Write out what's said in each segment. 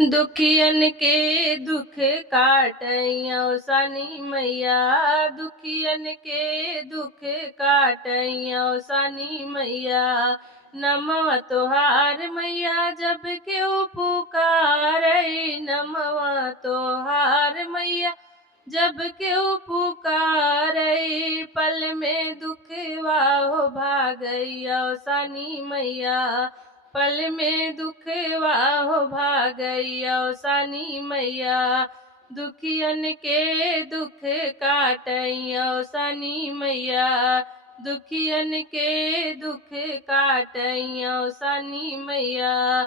दुखियन के दुख काटइयो सनी मैया, दुखियन के दुख काटइयो सनी मैया। नमवा तोहार मैया जब केहू पुकारई, नमवा तोहार मैया जब केहू पुकारई। पल में दुखवा हो भागइयो सनी मैया, पल में दुखवा हो भागइयो सनी मैया। दुखियन के दुख काटइयो सनी मैया, दुखियन के दुख काटइयो सनी मैया।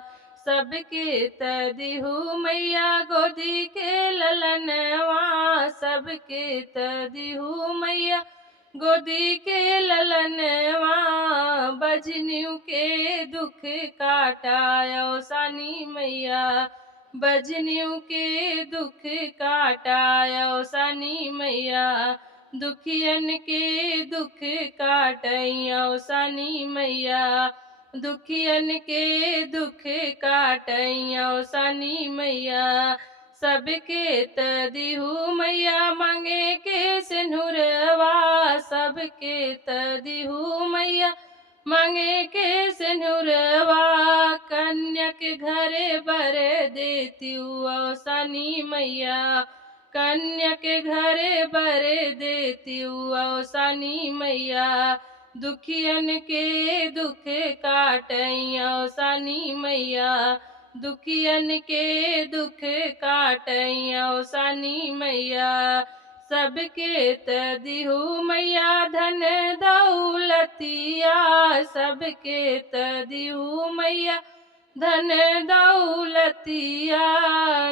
सबके तदिहु मैया गोदी के ललनवा, सबके तदिहु मैया गोदी के ललनवा। बजनियों के दुख काटायो सनी मैया, बजनियों के दुख काटायो सनी मैया। दुखियन के दुख काटइयो सनी मैया, दुखियन के दुख काटइयो सनी मैया। सबके तदिहु मैया मांगे के सिंदूरवा, सबके तदिहु मैया मांगे के सिंदूरवा। कन्या के घरे बर देतियु सनी मैया, कन्या के घरे बर देतियु सनी मैया। दुखियन के दुख काटइयो सनी मैया, दुखियन के दुख काटइयो सनी मैया। सबके तदिहु मैया धन दौलतिया, सबके तदिहु मैया धन दौलतिया।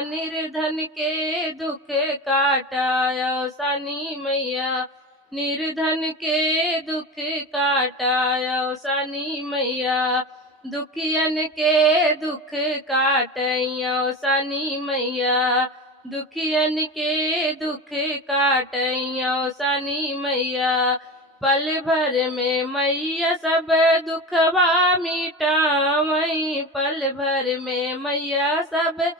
निर्धन के दुख काटायो सनी मैया, निर्धन के दुख काटायो सनी मैया। दुखियन के दुख काटइयो सनी मैया, दुखियन के दुख काटइयो सनी मैया। पल भर में मैया सब दुखवा मिटावई, पल भर में मैया सब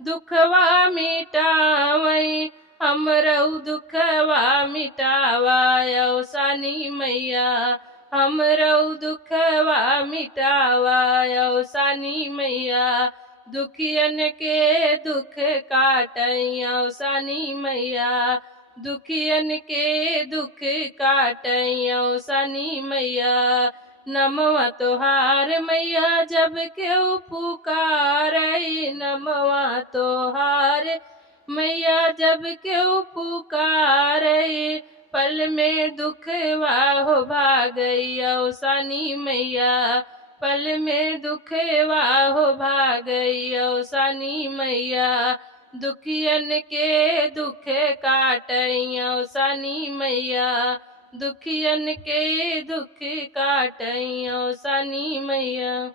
दुखवा मिटावई। हमरऊ दुखवा मिटावायो सनी मैया, हमरऊ दुखवा मिटावायो सनी मैया। दुखियन के दुख काटइयो सनी मैया, दुखियन के दुख काटइयो सनी मैया। नमवा तोहार मैया जब केहू पुकारई, नमवा तोहार मैया जब केहू पुकारई। पल में दुखवा हो भागइयो सनी मैया, पल में दुखवा हो भागइयो सनी मैया। दुखियन के दुख काटइयो सनी मैया, दुखियन के दुख काटइयो सनी मैया।